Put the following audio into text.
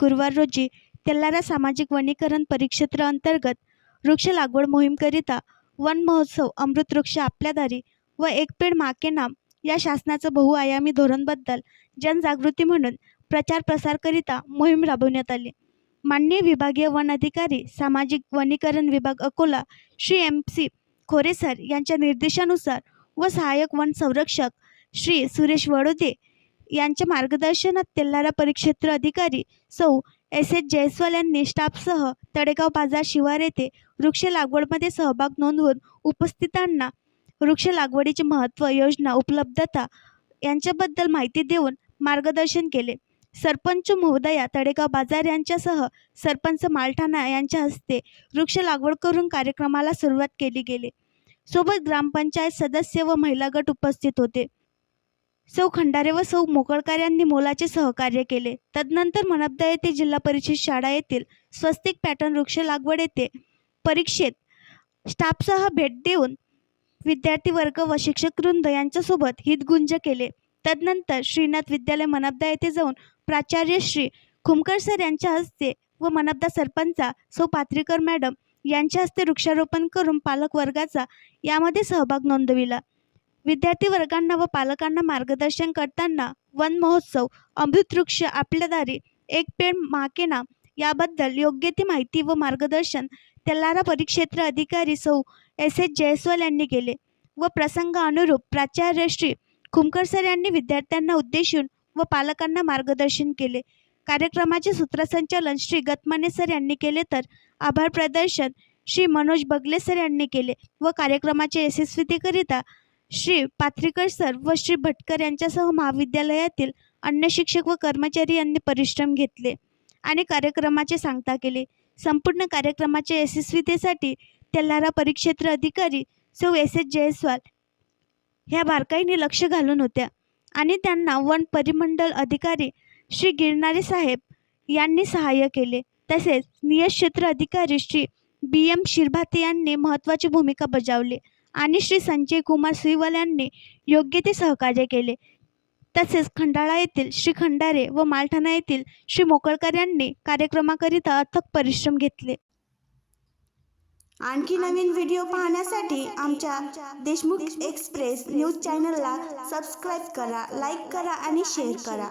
गुरुवार रोजी तेल्लारा सामाजिक वनीकरण परिक्षेत्र अंतर्गत वृक्ष लागवड मोहीमकरिता वन महोत्सव अमृत वृक्ष आपल्या दारी व एक पेड़ माँ के नाम या शासनाचं बहुआयामी धोरणबद्दल जनजागृती म्हणून प्रचार प्रसारकरिता मोहीम राबवण्यात आली। माननीय विभागीय वन अधिकारी सामाजिक वनीकरण विभाग अकोला श्री MC खोरे सर यांच्या निर्देशानुसार व सहाय्यक वन संरक्षक श्री सुरेश वडोदे यांच्या मार्गदर्शनात तेल्लारा परिक्षेत्र अधिकारी सौ SS जयस्वाल यांनी स्टाफसह तळेगाव बाजार शिवार येथे वृक्ष लागवडमध्ये सहभाग नोंदवून उपस्थितांना वृक्ष लागवडीचे महत्त्व, योजना, उपलब्धता यांच्याबद्दल माहिती देऊन मार्गदर्शन केले। सरपंच महोदया तळेगाव बाजार यांच्यासह सरपंच मालठाणा यांच्या हस्ते वृक्ष लागवड करून कार्यक्रमाला सुरुवात केली गेली। सोबत ग्रामपंचायत सदस्य व महिला गट उपस्थित होते। सौ खंडारे व सौ मोकळकर यांनी मोलाचे सहकार्य केले। तदनंतर मनपदा येथे जिल्हा परिषद शाळा येथील स्वस्तिक पॅटर्न वृक्ष लागवड येथे परीक्षेत स्टाफसह भेट देऊन विद्यार्थी वर्ग व शिक्षकवृंद यांच्यासोबत हितगुंज केले। तदनंतर श्रीनाथ विद्यालय मनपदा येथे जाऊन प्राचार्य श्री खुमकर सर यांच्या हस्ते व मनपदा सरपंचा सौ पाथरीकर मॅडम यांच्या हस्ते वृक्षारोपण करून पालक वर्गाचा यामध्ये सहभाग नोंदविला। विद्यार्थी वर्गांना व पालकांना मार्गदर्शन करताना वन महोत्सव अमृत वृक्ष आपल्या दारी एक पेड़ माँ के नाम याबद्दल योग्य ती माहिती व मार्गदर्शन तेल्लारा परिक्षेत्र अधिकारी सौ SS जयस्वाल यांनी केले व प्रसंगानुरूप प्राचार्य श्री खुमकर सर यांनी विद्यार्थ्यांना उद्देशून व पालकांना मार्गदर्शन केले। कार्यक्रमाचे सूत्रसंचालन श्री गतमाने सर यांनी केले तर आभार प्रदर्शन श्री मनोज बगले सर यांनी केले व कार्यक्रमाचे यशस्वीतेकरिता श्री पाथरीकर सर व श्री भटकर यांच्यासह महाविद्यालयातील अन्य शिक्षक व कर्मचारी यांनी परिश्रम घेतले आणि कार्यक्रमाचे सांगता केले। संपूर्ण कार्यक्रमाच्या यशस्वीतेसाठी तेल्लारा परिक्षेत्र अधिकारी सौ SS जयस्वाल ह्या बारकाईने लक्ष घालून होत्या आणि त्यांना वन परिमंडल अधिकारी श्री गिरनारे साहेब यांनी सहाय्य केले। तसेच नियत क्षेत्र अधिकारी श्री BM शिरभाते यांनी महत्त्वाची भूमिका बजावली आणि श्री संजय कुमार सुईवाल यांनी योग्य ते सहकार्य केले। तसेच खंडाळा येथील श्री खंडारे व मालठाणा येथील श्री मोकळकर यांनी कार्यक्रमाकरिता अथक परिश्रम घेतले। आणखी नवीन व्हिडिओ पाहण्यासाठी आमच्या देशमुख एक्सप्रेस न्यूज चॅनलला सबस्क्राईब करा, लाईक करा आणि शेअर करा।